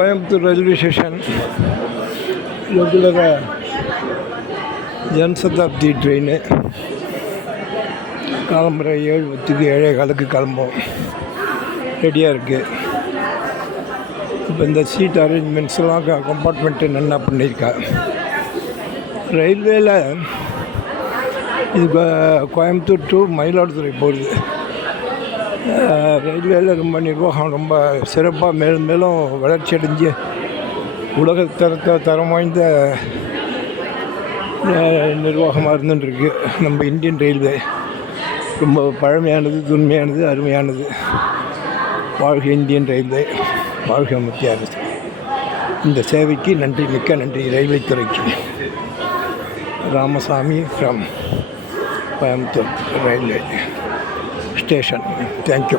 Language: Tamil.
coimbatore railway station regular janasadhapthy train காலம்பரை 7:10 கிளம்பும் ரெடியாக இருக்குது. இப்போ இந்த சீட் அரேஞ்ச்மெண்ட்ஸ்லாம் கம்பார்ட்மெண்ட்டு நல்லா பண்ணியிருக்கா. ரயில்வேயில் இது கோயம்புத்தூர் டு மயிலாடுதுறை போகுது. ரயில்வேயில் ரொம்ப நிர்வாகம் ரொம்ப சிறப்பாக மேலும் மேலும் வளர்ச்சி அடைஞ்சு உலக தரம் வாய்ந்த நிர்வாகமாக இருந்துட்டுருக்கு. நம்ம இந்தியன் ரயில்வே ரொம்ப பழமையானது, தொன்மையானது, அருமையானது. வாழ்க இந்தியன் ரயில்வே, வாழ்க மத்திய அரசு. இந்த சேவைக்கு நன்றி, மிக்க நன்றி ரயில்வே துறைக்கு. Ramasamy from Coimbatore railway station. Thank you.